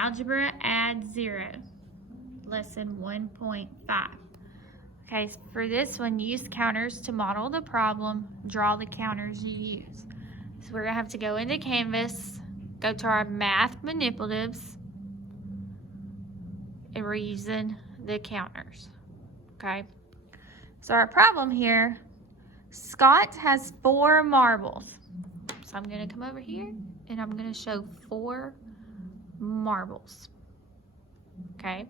Algebra Add 0, Lesson 1.5. Okay, so for this one, use counters to model the problem. Draw the counters you use. So we're going to have to go into Canvas, go to our Math Manipulatives, and we're using the counters. Okay, so our problem here, Scott has 4 marbles. So I'm going to come over here and I'm going to show 4 marbles. Okay.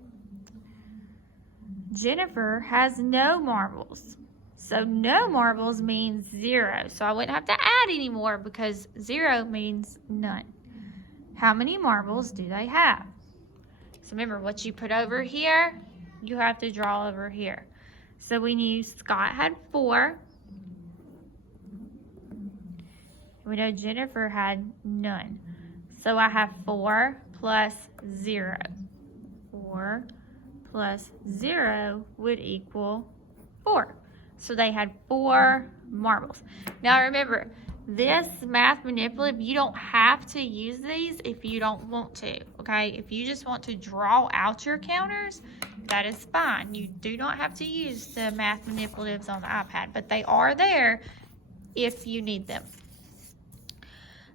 Jennifer has no marbles. So no marbles means 0. So I wouldn't have to add any more because 0 means none. How many marbles do they have? So remember, what you put over here, you have to draw over here. So we knew Scott had 4. We know Jennifer had none. So I have 4 plus 0. 4 plus 0 would equal 4. So they had 4 marbles. Now remember, this math manipulative, you don't have to use these if you don't want to, okay? If you just want to draw out your counters, that is fine. You do not have to use the math manipulatives on the iPad, but they are there if you need them.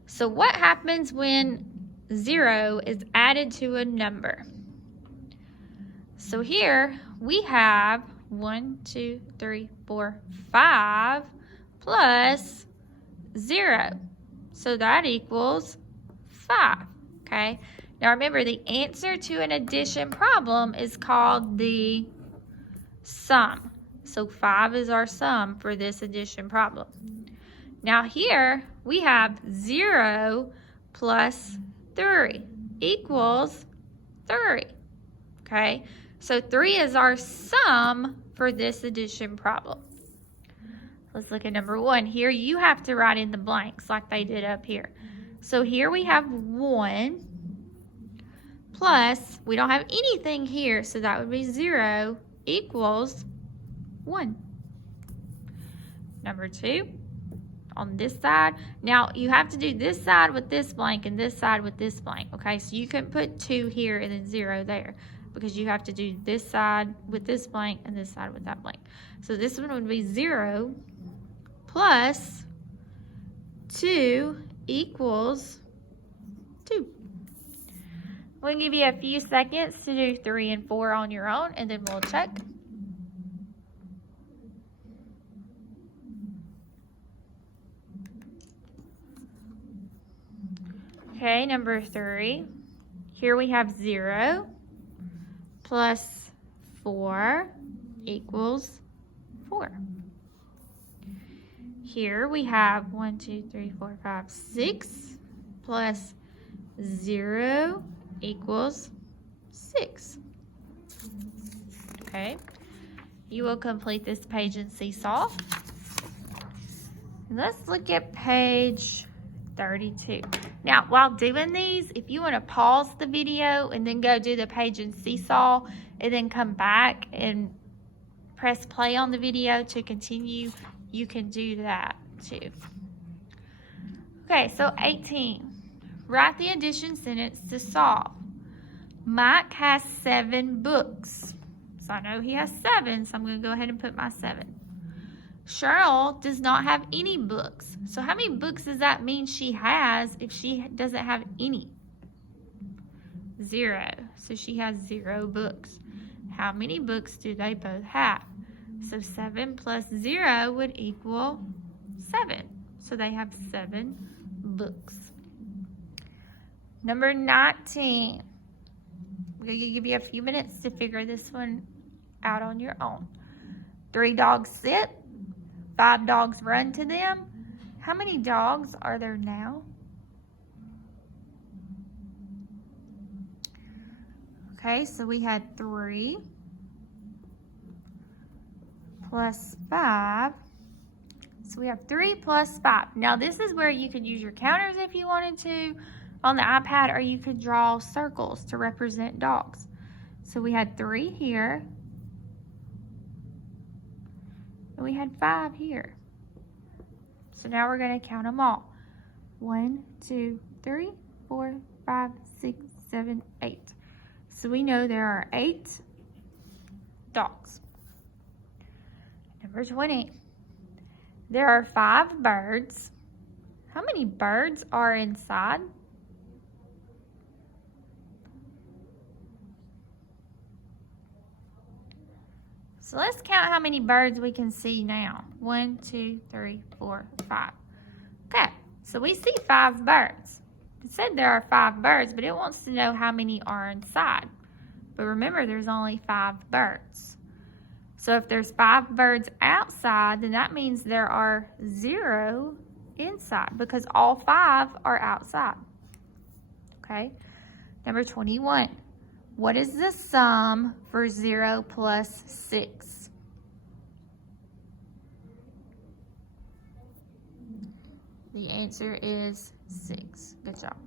So what happens when 0 is added to a number? So here we have 1, 2, 3, 4, 5 plus 0. So that equals 5, okay? Now remember, the answer to an addition problem is called the sum. So 5 is our sum for this addition problem. Now here we have 0 plus 3 equals 3, okay? So 3 is our sum for this addition problem. Let's look at number 1. Here you have to write in the blanks like they did up here. So here we have 1 plus, we don't have anything here, so that would be 0 equals 1. Number 2, on this side. Now you have to do this side with this blank and this side with this blank, okay? So you can put 2 here and then 0 there, because you have to do this side with this blank and this side with that blank. So this one would be 0 plus 2 equals 2. We'll give you a few seconds to do 3 and 4 on your own, and then we'll check. Okay, number 3. Here we have 0 plus 4 equals 4. Here we have 1, 2, 3, 4, 5, 6 plus 0 equals 6. Okay, you will complete this page in Seesaw. Let's look at page 32. Now, while doing these, if you want to pause the video and then go do the page in Seesaw and then come back and press play on the video to continue, you can do that too. Okay, so 18. Write the addition sentence to solve. Mike has 7 books. So I know he has 7, so I'm going to go ahead and put my 7. Cheryl does not have any books. So how many books does that mean she has if she doesn't have any? 0. So she has 0 books. How many books do they both have? So 7 plus 0 would equal 7. So they have 7 books. Number 19. I'm going to give you a few minutes to figure this one out on your own. 3 dogs sit. 5 dogs run to them. How many dogs are there now? Okay, so we had 3 plus 5. So we have 3 plus 5. Now this is where you could use your counters if you wanted to on the iPad, or you could draw circles to represent dogs. So we had 3 here. And we had 5 here. So now we're going to count them all. 1, 2, 3, 4, 5, 6, 7, 8. So we know there are 8 dogs. Number 20. There are 5 birds. How many birds are inside? So let's count how many birds we can see now. 1, 2, 3, 4, 5. Okay, so we see 5 birds. It said there are 5 birds, but it wants to know how many are inside. But remember, there's only 5 birds. So if there's 5 birds outside, then that means there are 0 inside because all 5 are outside. Okay, number 21. What is the sum for 0 plus 6? The answer is 6. Good job.